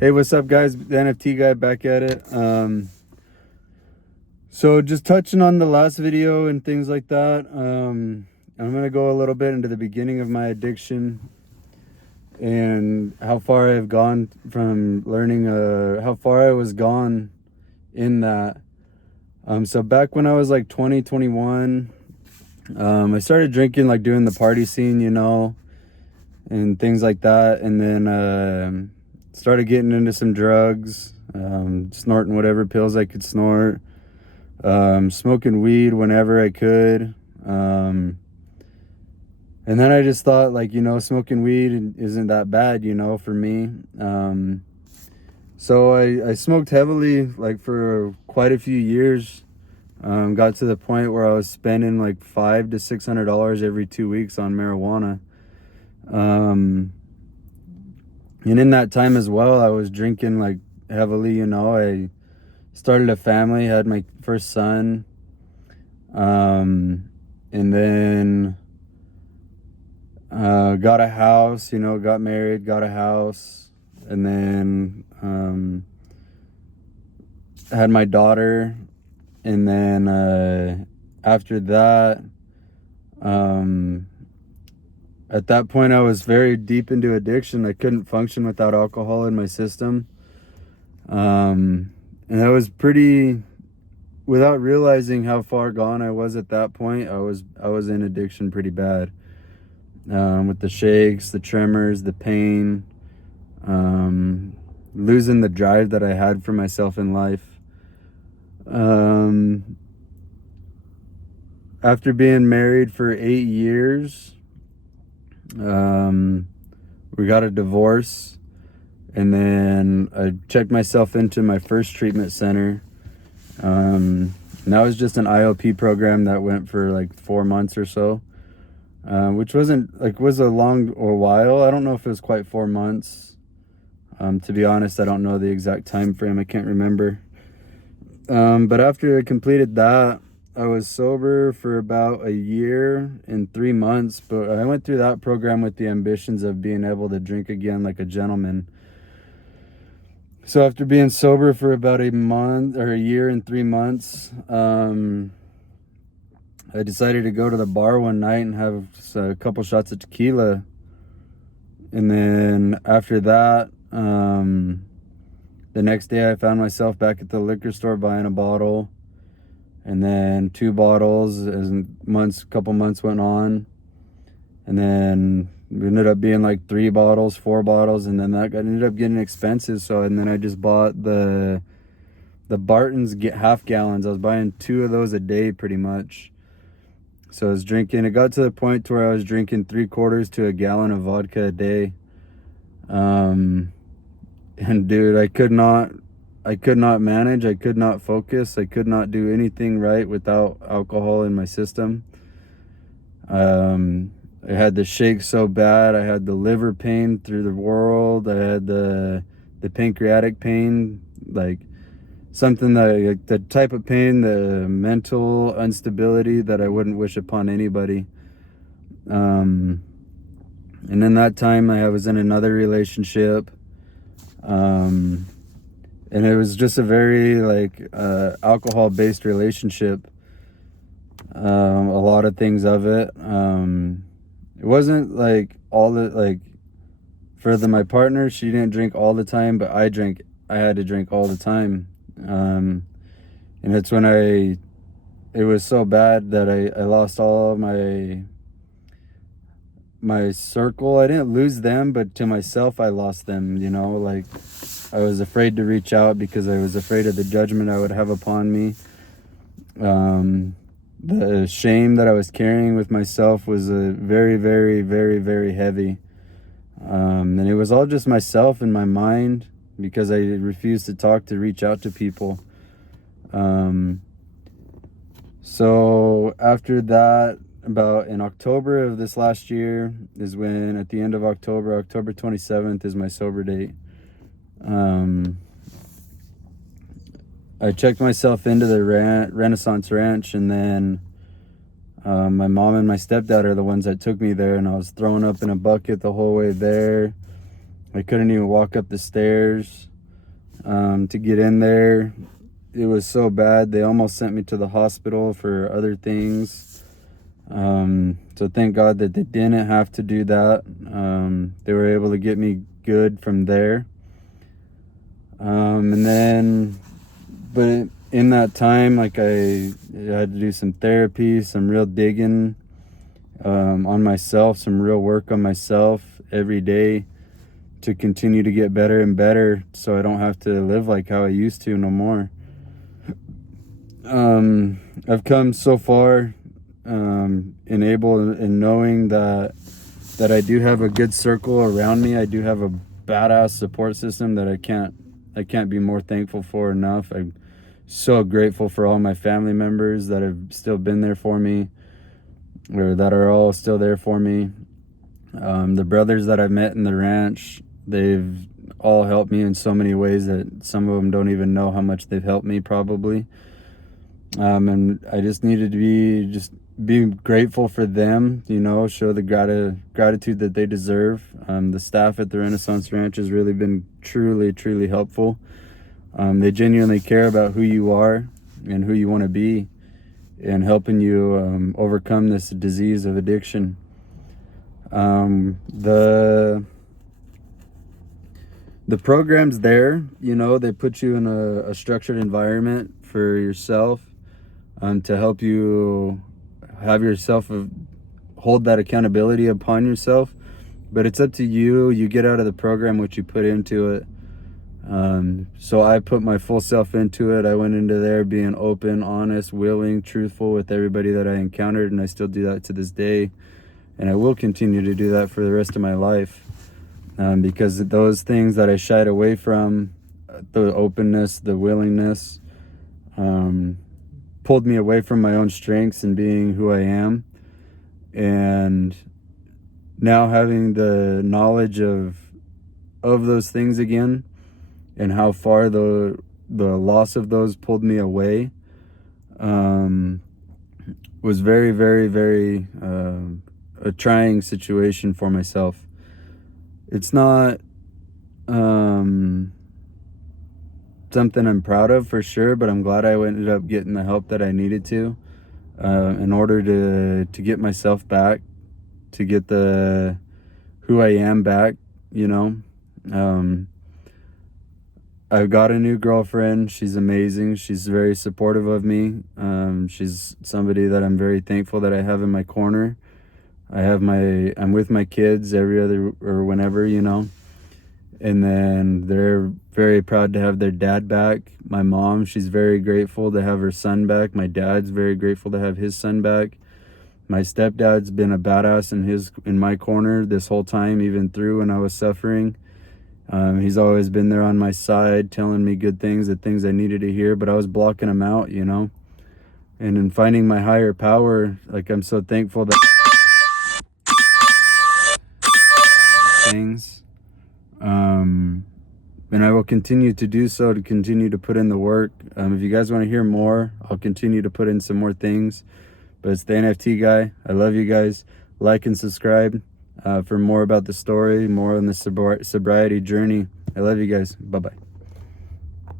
Hey, what's up, guys? The NFT guy back at it. So just touching on the last video and things like that. I'm gonna go a little bit into the beginning of my addiction and how far I've gone from learning. How far I was gone in that. So back when I was like 20, 21, I started drinking, like doing the party scene, and things like that, and then started getting into some drugs, snorting whatever pills I could snort, smoking weed whenever I could, and then I just thought, like, smoking weed isn't that bad, for me. So I smoked heavily, like, for quite a few years. Got to the point where I was spending like $500 to $600 every 2 weeks on marijuana. And in that time as well, I was drinking like heavily. I started a family, had my first son, and then got a house. Got married, got a house, and then had my daughter. And then after that, at that point, I was very deep into addiction. I couldn't function without alcohol in my system. And that was pretty, without realizing how far gone I was at that point, I was in addiction pretty bad. With the shakes, the tremors, the pain, losing the drive that I had for myself in life. After being married for 8 years, we got a divorce, and then I checked myself into my first treatment center. And that was just an IOP program that went for like 4 months or so, which wasn't like, was a long or while. I don't know if it was quite 4 months. To be honest, I don't know the exact time frame. I can't remember. But after I completed that, I was sober for about a year and 3 months, but I went through that program with the ambitions of being able to drink again like a gentleman. So after being sober for about a month or a year and 3 months, I decided to go to the bar one night and have a couple shots of tequila. And then after that, the next day I found myself back at the liquor store buying a bottle, and then 2 bottles as a couple months went on. And then it ended up being like 3 bottles, 4 bottles, and then that ended up getting expensive. And then I just bought the Barton's half gallons. I was buying 2 of those a day pretty much. So I was drinking, it got to the point where I was drinking 3/4 to a gallon of vodka a day. And dude, I could not manage. I could not focus. I could not do anything right without alcohol in my system. I had the shakes so bad. I had the liver pain through the world. I had the pancreatic pain, like something that, like, the type of pain, the mental instability that I wouldn't wish upon anybody. And in that time, I was in another relationship. And it was just a very alcohol-based relationship. A lot of things of it. It wasn't like all the, like, my partner, she didn't drink all the time, but I had to drink all the time. And it's when it was so bad that I lost all of my circle. I didn't lose them, but to myself, I lost them, like, I was afraid to reach out because I was afraid of the judgment I would have upon me. The shame that I was carrying with myself was very, very, very, very heavy. And it was all just myself and my mind, because I refused to reach out to people. So after that, about in October of this last year is when, at the end of October 27th is my sober date. I checked myself into the Renaissance Ranch, and then my mom and my stepdad are the ones that took me there, and I was thrown up in a bucket the whole way there. I couldn't even walk up the stairs to get in there. It was so bad. They almost sent me to the hospital for other things. So thank God that they didn't have to do that. They were able to get me good from there. And then, but in that time, like I had to do some therapy, some real digging on myself, some real work on myself every day to continue to get better and better, so I don't have to live like how I used to no more. I've come so far in knowing that I do have a good circle around me. I do have a badass support system that I can't be more thankful for enough. I'm so grateful for all my family members that have still been there for me, or that are all still there for me. The brothers that I've met in the ranch, they've all helped me in so many ways that some of them don't even know how much they've helped me, probably. And I just needed to be grateful for them, show the gratitude that they deserve. The staff at the Renaissance Ranch has really been truly helpful. They genuinely care about who you are and who you want to be, and helping you overcome this disease of addiction. The program's there, they put you in a structured environment for yourself, to help you have yourself hold that accountability upon yourself. But it's up to you. You get out of the program what you put into it. So I put my full self into it. I went into there being open, honest, willing, truthful with everybody that I encountered, and I still do that to this day. And I will continue to do that for the rest of my life, because those things that I shied away from, the openness, the willingness, pulled me away from my own strengths and being who I am. And now having the knowledge of those things again, and how far the loss of those pulled me away, was very a trying situation for myself. It's not something I'm proud of for sure, but I'm glad I ended up getting the help that I needed to, in order to get myself back, to get who I am back. I've got a new girlfriend. She's amazing. She's very supportive of me. She's somebody that I'm very thankful that I have in my corner. I'm with my kids every other or whenever, and then they're very proud to have their dad back. My mom, she's very grateful to have her son back. My dad's very grateful to have his son back. My stepdad's been a badass in my corner this whole time, even through when I was suffering. He's always been there on my side, telling me good things, the things I needed to hear, but I was blocking him out, And in finding my higher power, like, I'm so thankful that things, and I will continue to do so, to continue to put in the work. If you guys want to hear more, I'll continue to put in some more things. But it's the N.F.T. guy. I love you guys. Like and subscribe for more about the story, more on the sobriety journey. I love you guys. Bye-bye.